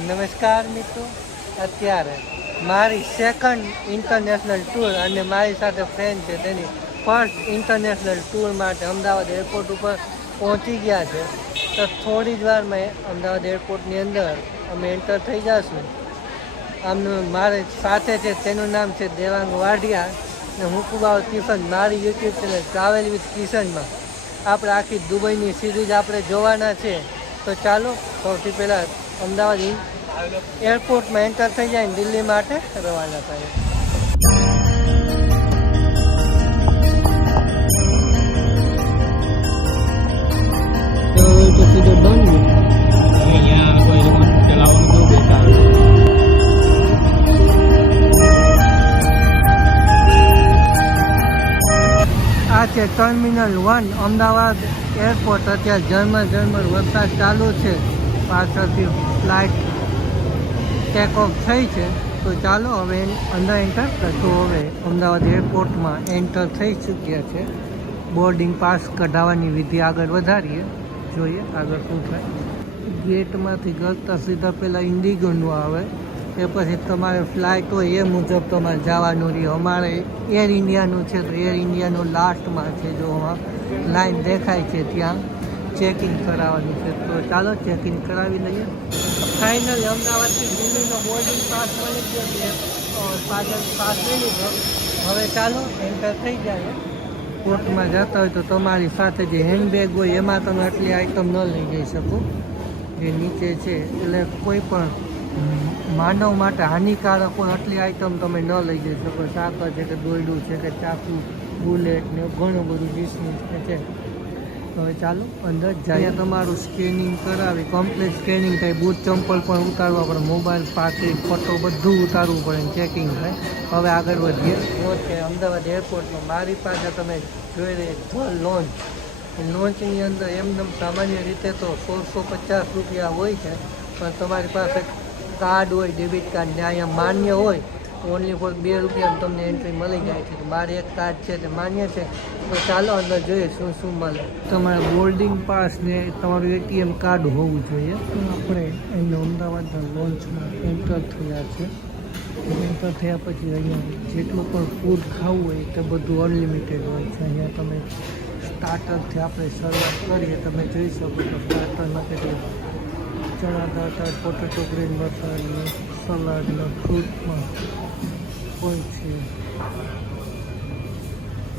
નમસ્કાર મિત્રો, અત્યારે મારી સેકન્ડ ઇન્ટરનેશનલ ટૂર અને મારી સાથે ફ્રેન્ડ છે તેની ફર્સ્ટ ઇન્ટરનેશનલ ટૂર માટે અમદાવાદ એરપોર્ટ ઉપર પહોંચી ગયા છે. તો થોડી જ વારમાં અમદાવાદ એરપોર્ટની અંદર અમે એન્ટર થઈ જઈશું. આમનું મારી સાથે છે તેનું નામ છે દેવાંગ વાઢિયા અને હું કુબાવ કિશન. મારી યુટ્યુબ ચેનલ ટ્રાવેલ વિથ કિશનમાં આપણે આખી દુબઈની સિરીઝ આપણે જોવાના છે. તો ચાલો સૌથી પહેલાં અમદાવાદ એરપોર્ટમાં એન્ટર થઈ જાય ને દિલ્હી માટે રવાના થાય. તો સીધો બંધ આ છે ટર્મિનલ 1 અમદાવાદ એરપોર્ટ. અત્યારે ઝરમર વરસાદ ચાલુ છે. પાછળથી ફ્લાઇટ ટેક ઓફ થઈ છે. તો ચાલો હવે અંદર એન્ટર કરશું. હવે અમદાવાદ એરપોર્ટમાં એન્ટર થઈ ચૂક્યા છે. બોર્ડિંગ પાસ કઢાવવાની વિધિ આગળ વધારીએ, જોઈએ આગળ શું થાય. ગેટમાંથી ગળતા સીધા પહેલાં ઇન્ડિગોનું આવે, એ પછી તમારે ફ્લાઇટ હોય એ મુજબ તમારે જવાનું રહે. અમારે એર ઇન્ડિયાનું છે તો એર ઇન્ડિયાનું લાસ્ટમાં છે. જો લાઈન દેખાય છે ત્યાં ચેકિંગ કરાવવાનું છે. તો ચાલો ચેકિંગ કરાવી લઈએ. ફાઇનલી અમદાવાદથી દિલ્હીનો બોર્ડિંગ પાસ મળી ગયો છે. પાછળ પાસ લઈ લીધો. હવે ચાલો એન્ટર થઈ જાય. કોર્ટમાં જતા હોય તો તમારી સાથે જે હેન્ડબેગ હોય એમાં તમે આટલી આઈટમ ન લઈ જઈ શકો. જે નીચે છે એટલે કોઈ પણ માનવ માટે હાનિકારક હોય આટલી આઈટમ તમે ન લઈ જઈ શકો. સાકર છે કે દોરડું છે કે ચાકુ, બુલેટ ને ઘણું બધું ડિસ્મિસ છે. હવે ચાલો અંદર જાય. તમારું સ્કેનિંગ કરાવી, કમ્પ્લીટ સ્કેનિંગ થાય. બૂટ ચંપલ પણ ઉતારવા પડે, મોબાઈલ પાકીટ ફોટો બધું ઉતારવું પડે, ચેકિંગ થાય. હવે આગળ વધીએ. છે અમદાવાદ એરપોર્ટમાં મારી પાસે તમે જોઈ રહી લોન્ચ. લોન્ચની અંદર એમનેમ સામાન્ય રીતે તો 150 રૂપિયા હોય છે, પણ તમારી પાસે કાર્ડ હોય, ડેબિટ કાર્ડ ને અહીંયા માન્ય હોય ઓનલી ફોર 2 રૂપિયામાં તમને એન્ટ્રી મળી જાય છે. તો મારે એક કાર્ડ છે તે માન્ય છે. તો ચાલો અંદર જોઈએ શું શું મળે. તમારે બોર્ડિંગ પાસ ને તમારું એટીએમ કાર્ડ હોવું જોઈએ. આપણે અહીં અમદાવાદના લોન્ચમાં એન્ટર થયા છે. એન્ટર થયા પછી અહીંયા જેટલું પણ ફૂડ ખાવું હોય તે બધું અનલિમિટેડ હોય છે. અહીંયા તમે સ્ટાર્ટરથી આપણે શરૂઆત કરીએ. તમે જોઈ શકો તો સ્ટાર્ટરમાં કેટલી ચણા દાળ, પોટેટો ગ્રીન મસાલા, સલાડના ફ્રૂટમાં કોઈ છે,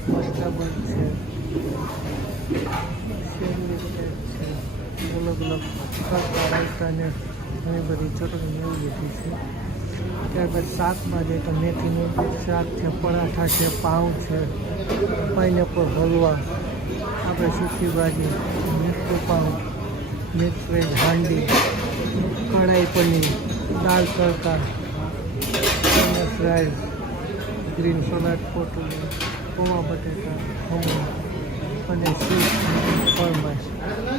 મસ્ટાબલ છે, સેન્ડવિચ છે, અલગ અલગ પ્રકાર રાયતાને ઘણી બધી ચટણી એવું લીધી છે. ત્યારબાદ શાકમાં જે તો મેથીનું શાક છે, પરાઠા છે, પાઉં છે, પાઇનેપલ હલવા, આપણે સૂકી ભાજી, મીઠું પાઉં, મિક્સ વેજ હાંડી, કઢાઈ પનીર, દાળ તડકા, ફ્રાઈઝ, ગ્રીન સલાડ, પોટલી, પૌવા બટેટા, ખમણ અને સ્વીટ ફરમાઈશ.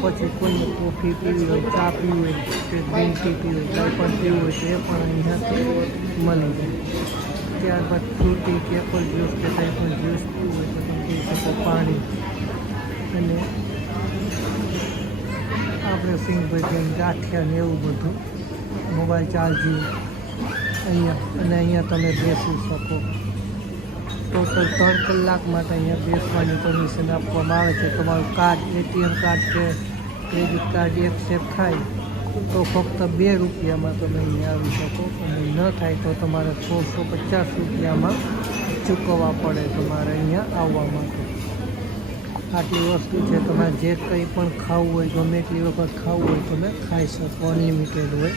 પછી કોઈને કોફી પીવી હોય, ચા પીવી હોય કે ગ્રીન ટી પીવી હોય, કંઈ પણ પીવું હોય તો એ પણ અહીંયાથી મળી જાય. ત્યારબાદ ફ્રૂટી કે એપલ જ્યુસ કે કંઈ પણ જ્યુસ પીવું હોય તો તમે પી શકો, પાણી અને આપણે સિંગ ભજીયા, ગાંઠિયા ને એવું બધું, મોબાઈલ ચાર્જિંગ અહીંયા. અને અહીંયા તમે બેસી શકો. ટોટલ 3 કલાક માટે અહીંયા બેસવાની પરમિશન આપવામાં આવે છે. તમારું કાર્ડ, એટીએમ કાર્ડ કે ક્રેડિટ કાર્ડ એક્સેપ્ટ થાય તો ફક્ત 2 રૂપિયામાં તમે અહીંયા આવી શકો. અને ન થાય તો તમારે 150 રૂપિયામાં ચૂકવવા પડે તમારે અહીંયા આવવા માટે. આટલી વસ્તુ છે. તમારે જે કંઈ પણ ખાવું હોય, ગમે એટલી વખત ખાવું હોય તમે ખાઈ શકો. અનલિમિટેડ હોય.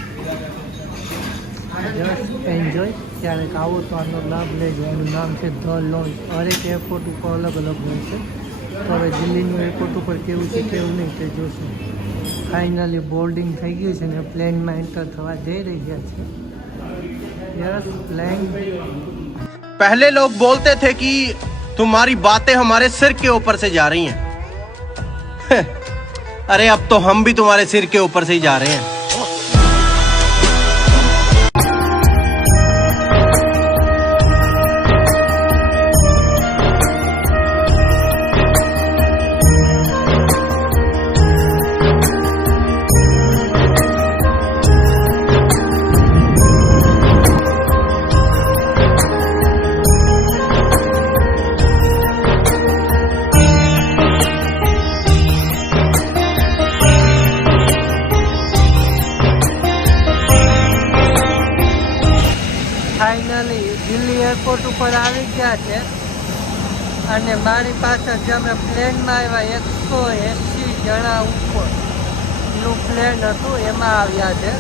Just enjoy. ક્યારેક આવો તો આનો લાભ લેજો. એનું નામ છે ધ લોન્ચ. હરેક એરપોર્ટ ઉપર અલગ અલગ હોય છે. તો હવે દિલ્હીનું એરપોર્ટ ઉપર કેવું છે કેવું નહીં તે જોશું. ફાઇનલી બોર્ડિંગ થઈ ગયું છે ને પ્લેનમાં એન્ટર થવા જઈ રહ્યા છે. Yes, plane. पहले लोग बोलते थे कि तुम्हारी बातें हमारे सिर के ऊपर से जा रही हैं अरे अब तो हम भी तुम्हारे सिर के ऊपर से ही जा रहे हैं. એરપોર્ટ ઉપર આવી ગયા છે અને મારી પાછળ જે અમે પ્લેનમાં આવ્યા 180 જણા ઉપરનું પ્લેન હતું એમાં આવ્યા છે.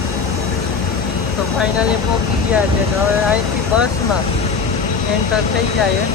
તો ફાઇનલી પહોંચી ગયા છે. તો હવે અહીંથી બસમાં એન્ટર થઈ જાય.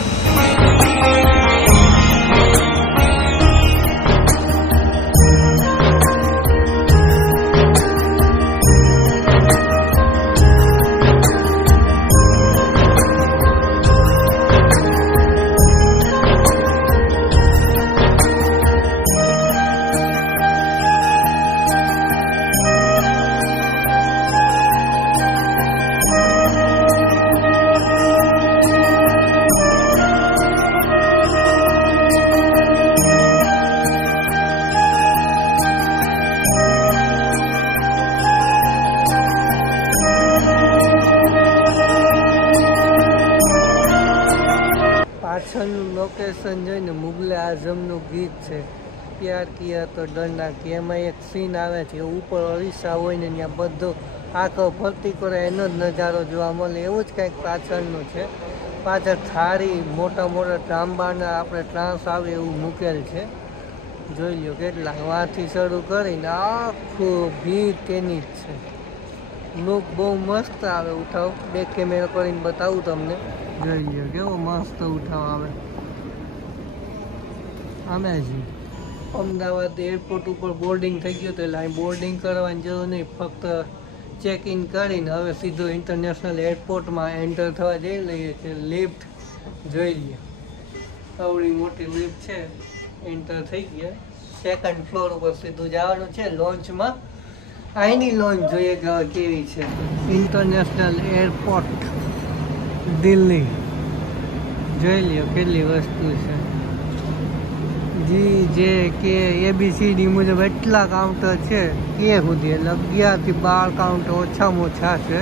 પાછળનું લોકેશન જોઈને મુગલે આઝમનું ગીત છે પ્યાર કિયા તો ડરના કે એમાં એક સીન આવે છે ઉપર અરીસા હોય ને ત્યાં બધો આંખો ફરતી કરે એનો જ નજારો જોવા મળે એવું જ કંઈક પાછળનું છે. પાછળ થાળી મોટા મોટા તાંબાના આપણે ટ્રાન્સ આવે એવું મૂકેલ છે. જોઈ લો કેટલા વાંથી શરૂ કરીને આખું ભીત તેની જ છે. લુક બહુ મસ્ત આવે. ઉઠાવ બેક કેમેરા કરીને બતાવું તમને. જોઈ લો કેવો મસ્ત ઉઠાવ આવે. અમે જી અમદાવાદ એરપોર્ટ ઉપર બોર્ડિંગ થઈ ગયું તો એટલે અહીં બોર્ડિંગ કરવાની જરૂર નહીં. ફક્ત ચેક ઇન કરીને હવે સીધો ઇન્ટરનેશનલ એરપોર્ટમાં એન્ટર થવા જઈ લઈએ છીએ. લિફ્ટ જોઈ લઈએ આવડી મોટી લિફ્ટ છે. એન્ટર થઈ ગયા. સેકન્ડ ફ્લોર ઉપર સીધું જવાનું છે લોન્ચમાં. અહીંની લોન્ચ જોઈએ કે હવે કેવી છે. ઇન્ટરનેશનલ એરપોર્ટ દિલ્હી જોઈ લ્યો કેટલી વસ્તુ છે. જી જે કે ABCD મુજબ એટલા કાઉન્ટર છે કે સુધી એટલે 11 થી 12 કાઉન્ટર ઓછામાં ઓછા છે.